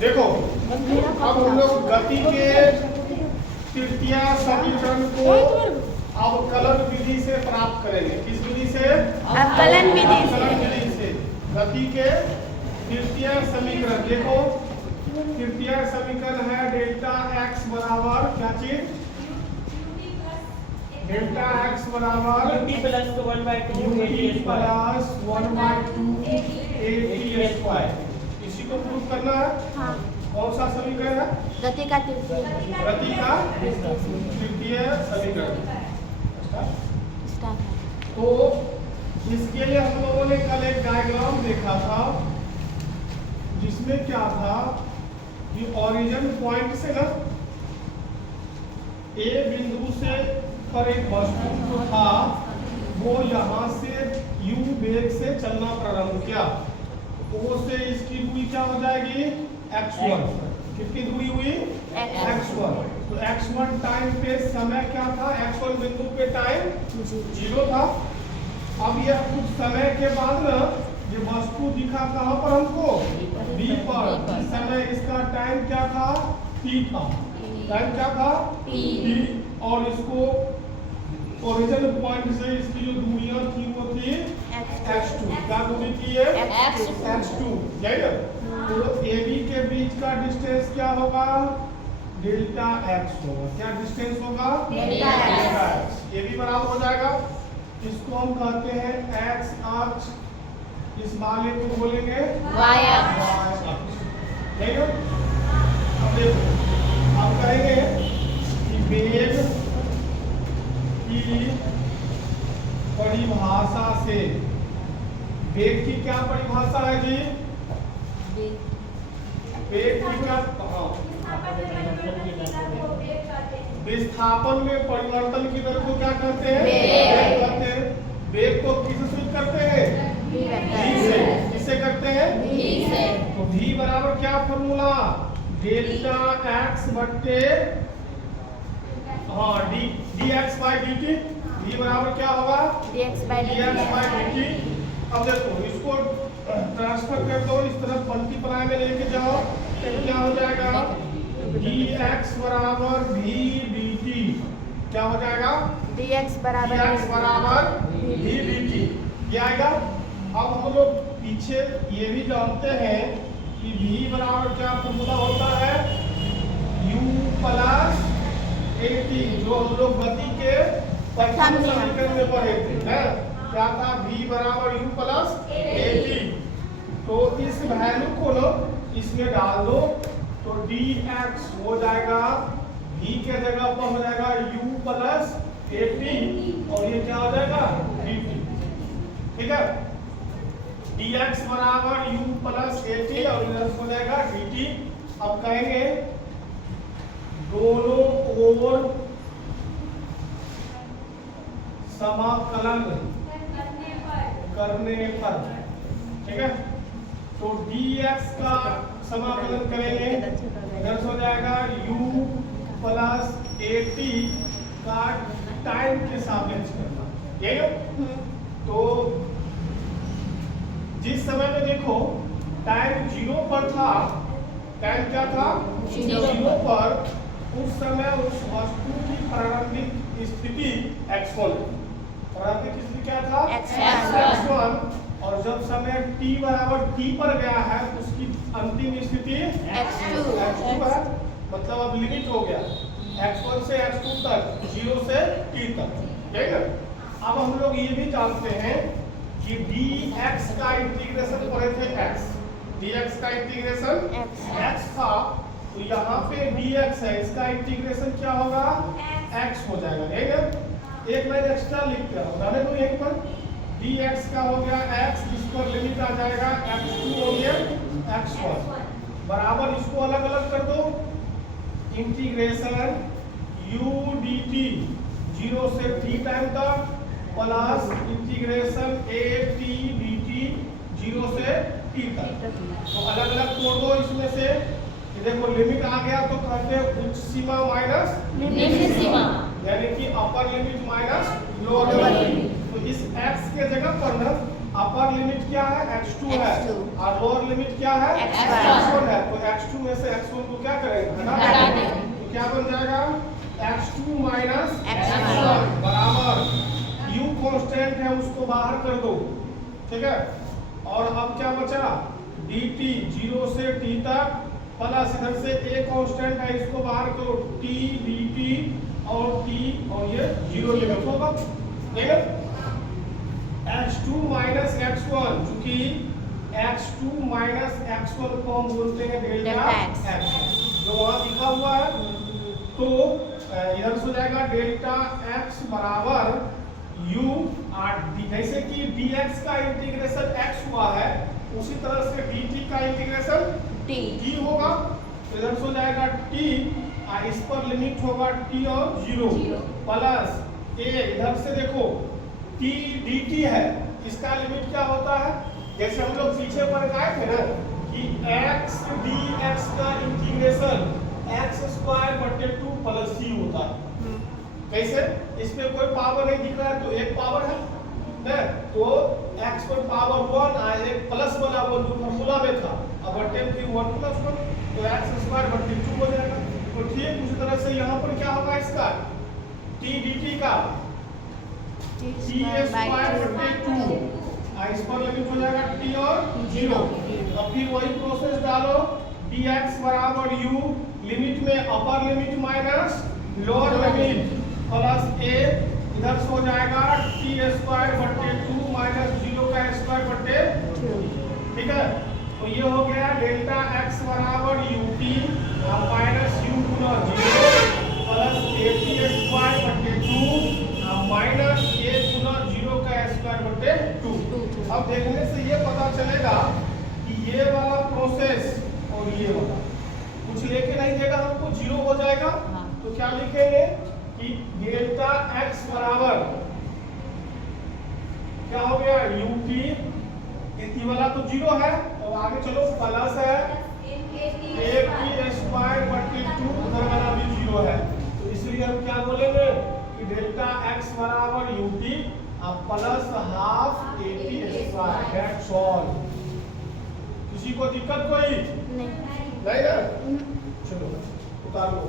देखो अब हम लोग गति के तृतीय समीकरण को अवकलन विधि से प्राप्त करेंगे। किस विधि से? अवकलन विधि अवकलन विधि से गति के तृतीय समीकरण। देखो तृतीय समीकरण है डेल्टा एक्स बराबर क्या चीज? डेल्टा एक्स बराबर UT plus 1/2 UT plus 1/2 eighty square. इसी को प्रूव करना है। हाँ। कौन सा समीकरण है? गति का तृतीय गति का तृतीय समीकरण। तो इसके लिए हम लोगों ने कल एक डायग्राम देखा था जिसमें क्या था कि ओरिजिन पॉइंट से ना ए बिंदु से पर एक वस्तु जो था वो यहाँ से u वेग से चलना प्रारंभ किया। O से इसकी दूरी क्या हो जाएगी? x1। कितनी दूरी हुई? x1। तो x1 टाइम पे समय क्या था? x1 बिंदु पे टाइम 0 था। अब यह कुछ समय के बाद ना ये वस्तु दिखा कहाँ पर हमको? B पर। इस समय इसका टाइम क्या था? t था। टाइम क्या था? t। और इसको ओरिजिन पॉइंट से इसकी जो दूरियां थी वो थी x2। क्या दूरी थी ये? x2। यही ना? तो AB के बीच का डिस्टेंस क्या होगा? डेल्टा x होगा। क्या डिस्टेंस होगा? Delta x। AB बराबर हो जाएगा, इसको हम कहते हैं x अक्ष, इस वाले को बोलेंगे y अक्ष। यही ना? अब देखो अब कहेंगे कि वेग की परिभाषा से, वेग की क्या परिभाषा है जी? वेग की क्या? विस्थापन में परिवर्तन की दर को क्या कहते हैं? वेग कहते हैं। वेग को किससे सूचित करते हैं? v से। किससे करते हैं? v से। तो v बराबर क्या फॉर्मूला? डेल्टा x बट्टे dx बाई dt। v बराबर क्या होगा? dx by dt। अब देखो इसको ट्रांसफर कर दो, इस तरफ मल्टीप्लाई में लेके जाओ तो क्या हो जाएगा? dx बराबर v dt। क्या हो जाएगा? dx बराबर v dt ये आएगा। अब हम लोग पीछे ये भी जानते हैं कि v बराबर क्या फॉर्मूला होता है? u प्लस एटी, जो हम लोग गति के प्रथम समीकरण में पढ़े थे ना, क्या था? v बराबर u प्लस एटी। तो इस वैल्यू को ना इसमें डाल दो तो dx हो जाएगा v के जगह पर हो जाएगा u प्लस एटी और ये क्या हो जाएगा? dt। ठीक है, dx बराबर u प्लस एटी और इधर हो जाएगा dt। अब कहेंगे दोनों ओर समाकलन करने पर, ठीक है, तो dx का समाकलन करेंगे, इधर हो जाएगा u प्लस एटी का टाइम के सापेक्ष करना। यही तो जिस समय में देखो टाइम 0 पर था, टाइम क्या था? 0 पर, उस समय उस वस्तु की प्रारंभिक स्थिति x1, प्रारंभिक स्थिति क्या था? x1। और जब समय t बराबर t पर गया है तो उसकी अंतिम स्थिति x2 है। मतलब अब लिमिट हो गया x1 से x2 तक, 0 से t तक। ठीक है, अब हम लोग ये भी जानते हैं कि dx का इंटीग्रेशन पढ़े थे x, dx का इंटीग्रेशन x था, तो यहाँ पे dx है, इसका इंटीग्रेशन क्या होगा? x हो जाएगा। ठीक है, एक लाइन एक्स्ट्रा लिखते हैं, बता दो यहीं पर dx का हो गया x, इस पर लिमिट आ जाएगा x2 हो गया x1 बराबर, इसको अलग अलग कर दो, इंटीग्रेशन u dt 0 से t टाइम तक plus integration a t dt 0 से t तक। तो अलग अलग तोड़ दो इसमें से, देखो लिमिट आ गया तो कहते हैं उच्च सीमा माइनस निम्न सीमा, यानी कि upper limit minus lower limit. तो इस x के जगह पर ना अपर लिमिट क्या है? x2 है और लोअर लिमिट क्या है? x1 है। x2 में से x1 को क्या करेंगे, हटा हटा देंगे। देंगे। तो क्या बन जाएगा, x2 माइनस x1 बराबर u कांस्टेंट है उसको बाहर कर दो, ठीक है। और अब क्या बचा, dt 0 से t तक प्लस इधर से a कांस्टेंट है इसको बाहर करो, t dt और t और ये 0 लिमिट होगा, ठीक है। x2 माइनस x1, चूंकि x2 माइनस x1 को हम बोलते हैं डेल्टा डेल्टा x, जो वहां लिखा हुआ है। तो इधर से हो जाएगा डेल्टा x बराबर u आर डी, जैसे कि dx का इंटीग्रेशन x हुआ है उसी तरह से dt का इंटीग्रेशन t t होगा। तो इधर से हो जाएगा t, इस पर लिमिट होगा t और 0 प्लस a, इधर से देखो t dt है, इसका लिमिट क्या होता है, जैसे हम लोग पीछे पढ़ गए थे ना कि x dx का इंटीग्रेशन x स्क्वायर बटे 2 प्लस c होता है। कैसे, इसमें कोई पावर नहीं दिख रहा है तो एक पावर है ना, तो x पर पावर 1 आज एक प्लस वाला वो जो फार्मूला में था, अब बटे फिर 1 प्लस 1 तो x स्क्वायर बटे 2 हो जाएगा। तो ठीक उसी तरह से यहाँ पर क्या होगा, इसका t dt का t स्क्वायर बटे 2, इस पर लिमिट हो जाएगा t और 0। अब फिर वही प्रोसेस डालो, dx बराबर u, लिमिट में upper limit minus lower limit plus a, इधर से हो जाएगा t स्क्वायर बटे 2 माइनस 0 का स्क्वायर बटे 2, ठीक है। तो ये हो गया डेल्टा x बराबर ut minus u Guna 0 plus at square बटे 2 माइनस a गुना 0 का स्क्वायर बटे 2। अब देखने से ये पता चलेगा कि ये वाला प्रोसेस और ये वाला कुछ लेके नहीं देगा, हमको 0 हो जाएगा। तो क्या लिखेंगे कि डेल्टा x बराबर क्या हो गया, ut, ये वाला तो 0 है, तो आगे चलो प्लस है at स्क्वायर बटे 2, उधर वाला भी 0 है, तो इसलिए हम क्या बोलेंगे कि डेल्टा x बराबर ut plus half at square, that's all. किसी को दिक्कत कोई नहीं नहीं ना, चलो उतार लो।